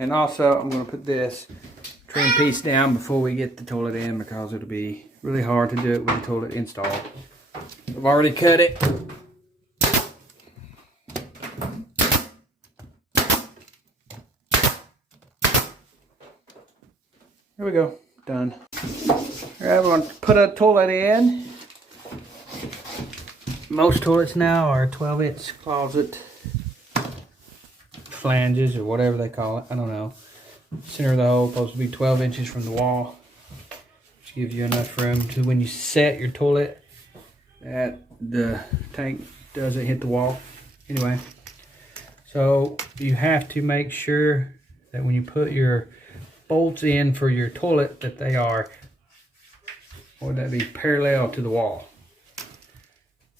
And also, I'm going to put this trim piece down before we get the toilet in because it'll be really hard to do it with the toilet installed. I've already cut it. There we go, done. Alright, we're going to put a toilet in. Most toilets now are 12-inch closet flanges or whatever they call it. I don't know. Center of the hole supposed to be 12 inches from the wall, which gives you enough room to when you set your toilet that the tank doesn't hit the wall. Anyway, so you have to make sure that when you put your bolts in for your toilet that they are, what would that be, parallel to the wall.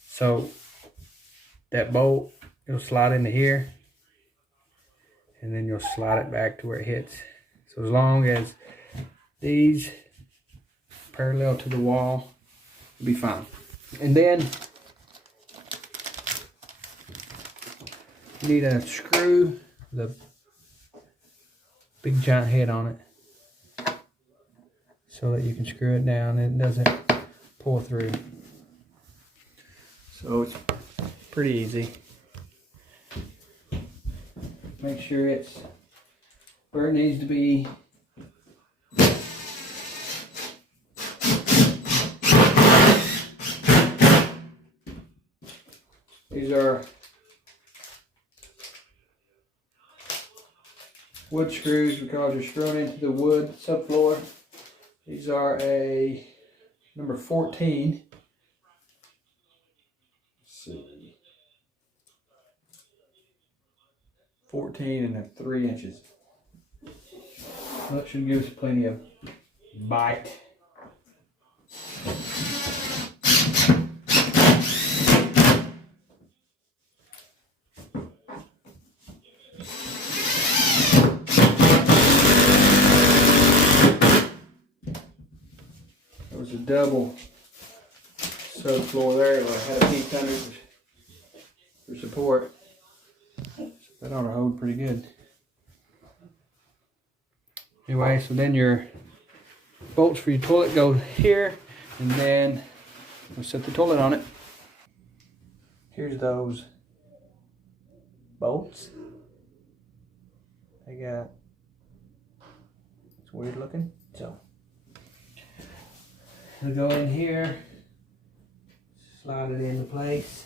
So that bolt, it'll slide into here and then you'll slide it back to where it hits. So as long as these parallel to the wall, it'll be fine. And then you need a screw with a big giant head on it so that you can screw it down and it doesn't pull through. So it's pretty easy. Make sure it's where it needs to be. These are wood screws because they're screwing into the wood subfloor. These are a number 14. Let's see. 14 and they're 3 inches. That should give us plenty of bite. There was a double subfloor there. I had a piece under for support. That ought to hold pretty good. Anyway, so then your bolts for your toilet go here, and then we'll set the toilet on it. Here's those bolts. They got, it's weird looking. So they'll go in here, slide it into place.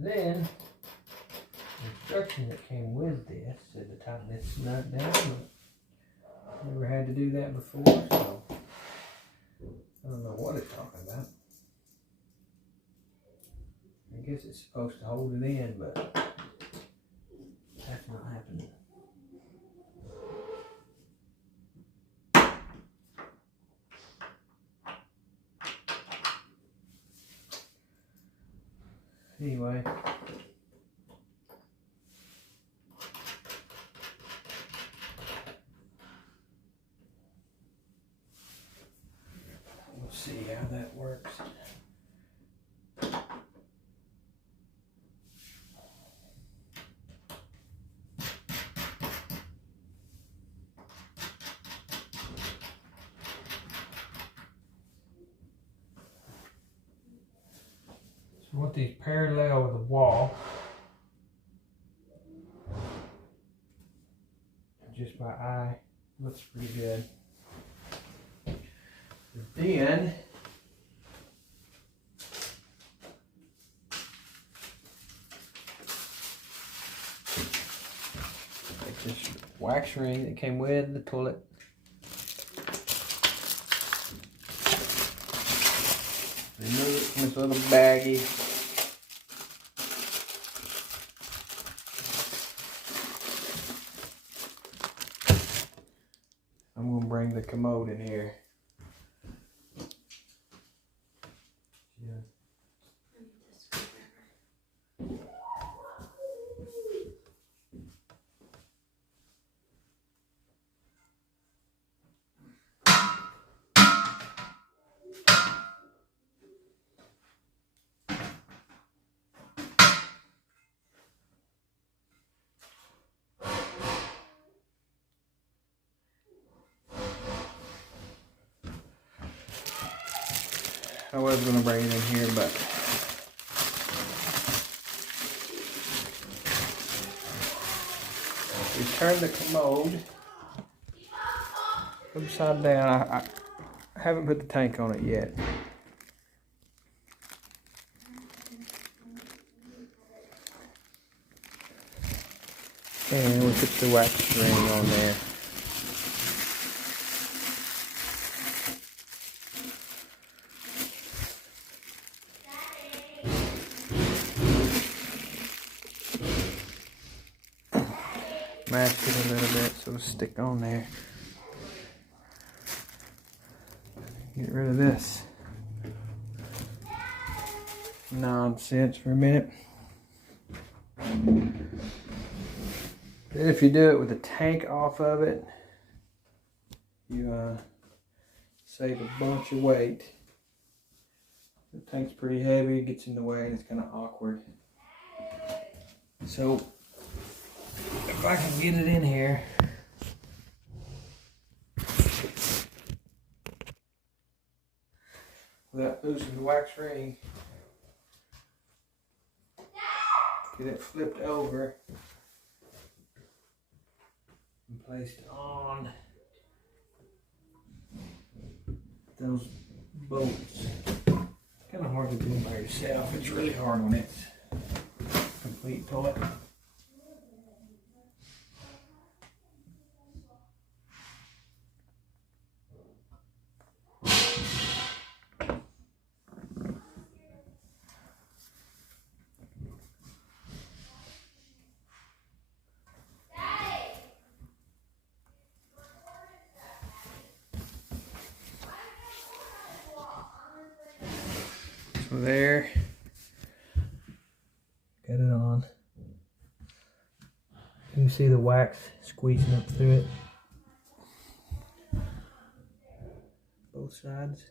Then, the instruction that came with this said to tighten this nut down. Never had to do that before, so I don't know what it's talking about. I guess it's supposed to hold it in, but that's not happening. Anyway, we'll see how that works. So I want these parallel with the wall. Just by eye, looks pretty good. Then take this wax ring that came with the toilet. Remove it from this little baggie. I'm going to bring the commode in here. Yeah. I was going to bring it in here, but we turned the commode upside down. I haven't put the tank on it yet. And we put the wax ring on there. Mask it a little bit so it'll stick on there. Get rid of this nonsense for a minute. Then if you do it with the tank off of it, you save a bunch of weight. The tank's pretty heavy, it gets in the way, and it's kind of awkward. So if I can get it in here, without losing the wax ring, get it flipped over and placed on those bolts. Kind of hard to do by yourself. It's really hard when it's complete toy. So there, got it on. You can see the wax squeezing up through it. Both sides.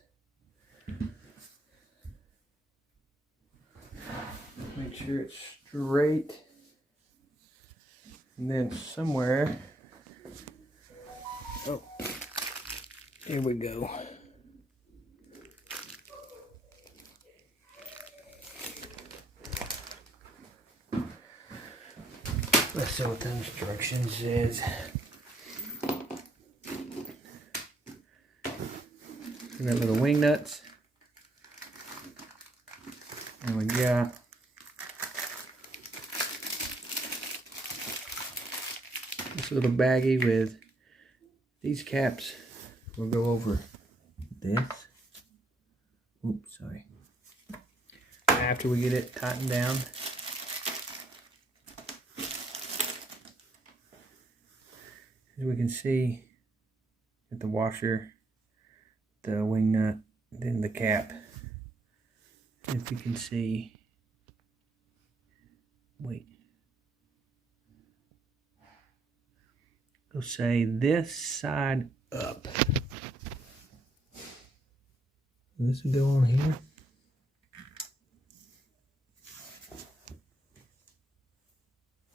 Make sure it's straight. And then somewhere, oh, here we go. Let's see what the instructions says. We got little wing nuts. And we got this little baggie with these caps. We'll go over this. Oops, sorry. After we get it tightened down. As we can see, at the washer, the wing nut, then the cap. If you can see, wait. We'll say this side up. This will go on here.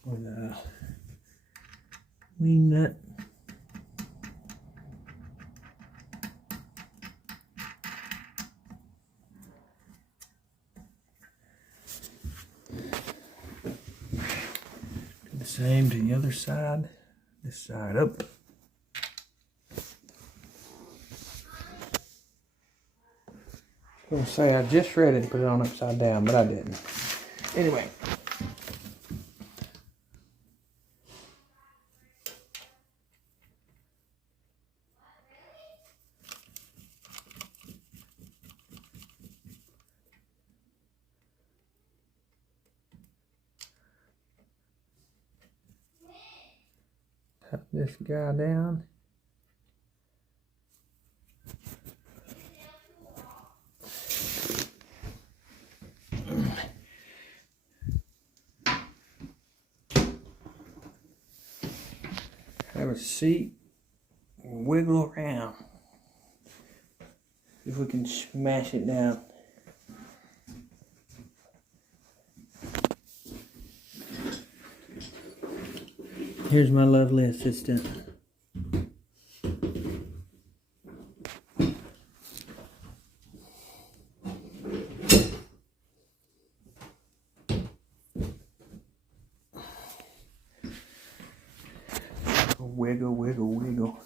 With a wing nut. Do the same to the other side. This side up. I was going to say I just read it and put it on upside down, but I didn't. Anyway. Tap this guy down. Have a seat, wiggle around. See if we can smash it down. Here's my lovely assistant. Wiggle, wiggle, wiggle.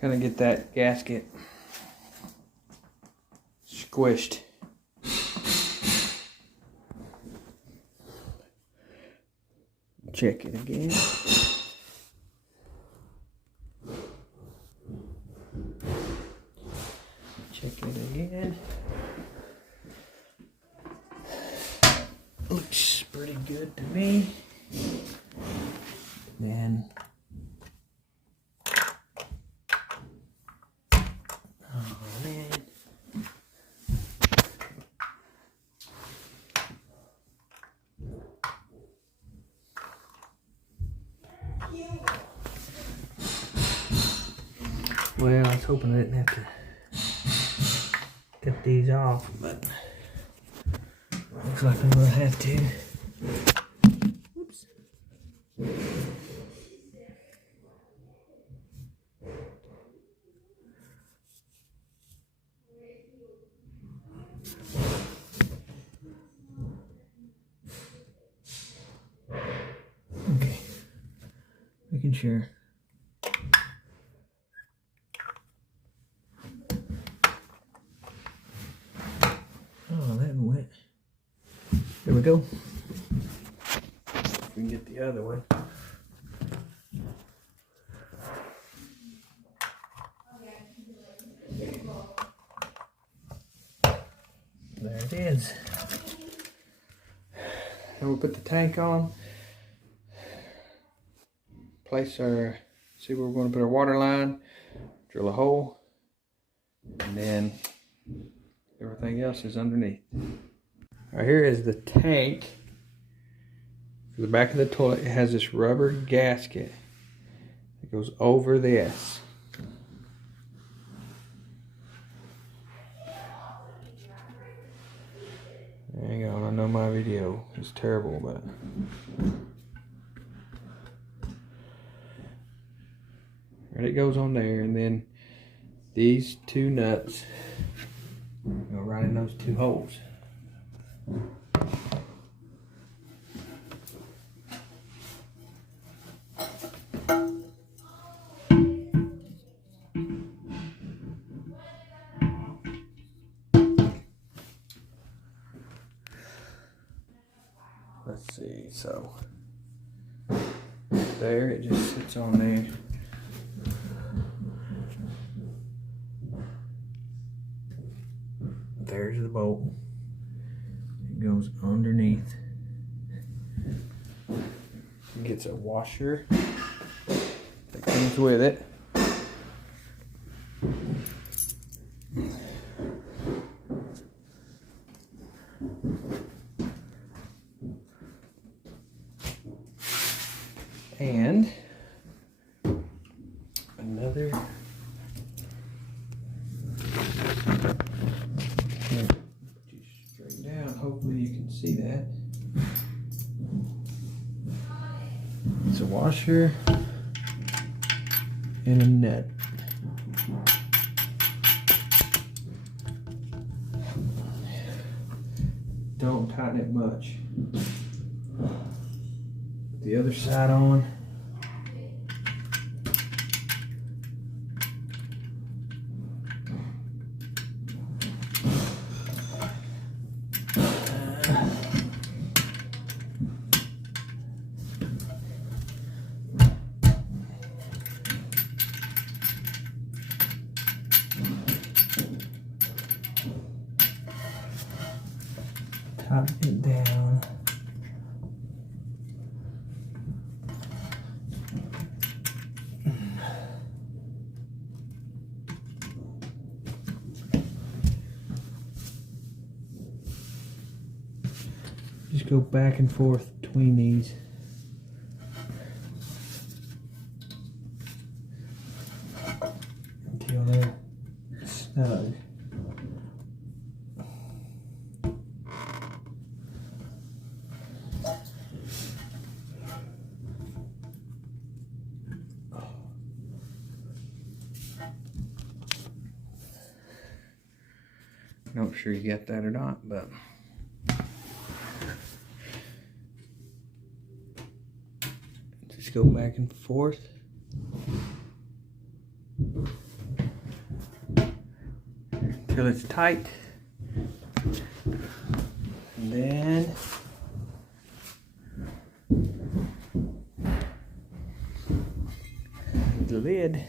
Gonna get that gasket squished. Check it again. Check it again. Looks pretty good to me. Then, oh man. Well, I was hoping I didn't have to cut these off, but looks like I'm gonna have to. Oops. Okay. Making sure. Oh, that went. There we go. We can get the other one. There it is. And we'll put the tank on. Place our, see where we're going to put our water line. Drill a hole. And then everything else is underneath. Alright, here is the tank. For the back of the toilet, it has this rubber gasket that goes over this. Hang on, I know my video is terrible, but right, it goes on there, and then these two nuts go right in those two holes. Let's see, so there, it just sits on there. There's the bolt. It goes underneath. It gets a washer that comes with it. And another straight down, hopefully you can see that. It's a washer and a nut. Don't tighten it much. Put the other side on. Tighten it down. Just go back and forth between these. Until they're snug. Not sure you got that or not, but just go back and forth. until it's tight. And then the lid.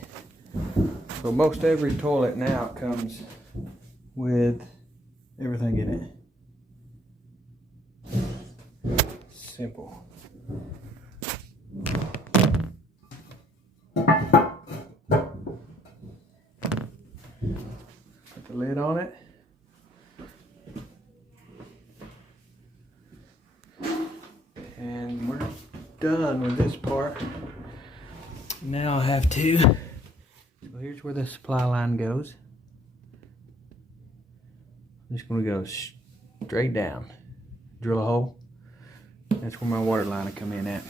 So most every toilet now comes with everything in it. Simple. Put the lid on it. And we're done with this part. Now I have to, so here's where the supply line goes. I'm just going to go straight down, drill a hole. That's where my water line will come in at.